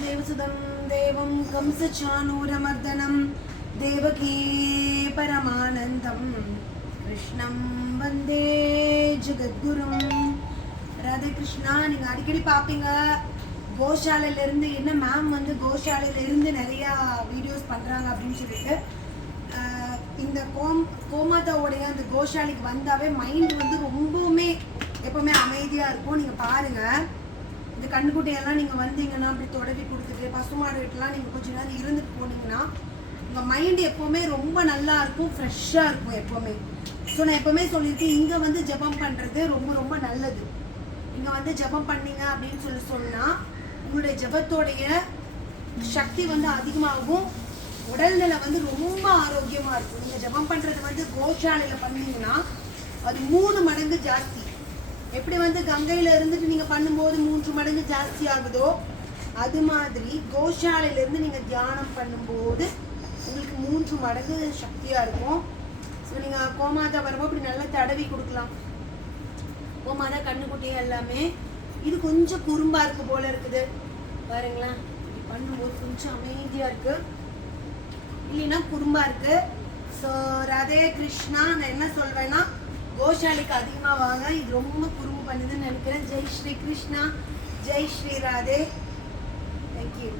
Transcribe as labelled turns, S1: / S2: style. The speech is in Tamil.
S1: वासुदेवसुदं देवं कंसचानूरमर्दनं देवकी परमानन्दं कृष्णं वन्दे ஜெகத்குரும் ராதே கிருஷ்ணா நீங்க அடிக்கடி பாப்பீங்க கோஷாலையில இருந்து என்ன மேம் வந்து கோஷாலையில இருந்து நிறைய வீடியோஸ் பண்றாங்க அப்படின்னு சொல்லிட்டு ஆஹ் இந்த கோம் கோமாதாவுடைய அந்த கோஷாலைக்கு வந்தாவே மைண்ட் வந்து ரொம்பவுமே எப்பவுமே அமைதியா இருக்கும் நீங்க பாருங்க இந்த கண்ணுக்குட்டியெல்லாம் நீங்கள் வந்தீங்கன்னா அப்படி தொடவி கொடுத்துட்டு பசுமாடுகிட்டலாம் நீங்கள் கொஞ்ச நேரம் இருந்துட்டு போனீங்கன்னா உங்கள் மைண்ட் எப்போவுமே ரொம்ப நல்லா இருக்கும் ஃப்ரெஷ்ஷாக இருக்கும் எப்போவுமே. ஸோ நான் எப்போவுமே சொல்லியிருக்கேன் இங்கே வந்து ஜெபம் பண்ணுறது ரொம்ப ரொம்ப நல்லது. இங்கே வந்து ஜெபம் பண்ணீங்க அப்படின்னு சொல்லி சொன்னால் உங்களுடைய ஜெபத்தோடைய சக்தி வந்து அதிகமாகும். உடல்நிலை வந்து ரொம்ப ஆரோக்கியமாக இருக்கும். நீங்கள் ஜெபம் பண்ணுறது வந்து கோஷாலையில் பண்ணீங்கன்னா அது மூணு மடங்கு ஜாஸ்தி. எப்படி வந்து கங்கையில இருந்துட்டு நீங்க பண்ணும்போது மூன்று மடங்கு ஜாஸ்தி ஆகுதோ அது மாதிரி கோஷாலையில இருந்து நீங்க தியானம் பண்ணும்போது உங்களுக்கு மூன்று மடங்கு சக்தியா இருக்கும். ஸோ நீங்க கோமாதா வரும்போது இப்படி நல்லா தடவி கொடுக்கலாம். கோமாதா கண்ணுக்குட்டி எல்லாமே. இது கொஞ்சம் குறும்பா இருக்கு போல இருக்குது. பாருங்களேன். இப்படி பண்ணும்போது கொஞ்சம் அமைதியா இருக்கு. இல்லைன்னா குறும்பா இருக்கு. ஸோ ராதே கிருஷ்ணா நான் என்ன சொல்வேன்னா கோஷாலிக்கு அதிகமாக வாங்க. இது ரொம்ப குறும்பு பண்ணுதுன்னு நினைக்கிறேன். ஜெய் ஸ்ரீ கிருஷ்ணா. ஜெய் ஸ்ரீ ராதே. Thank you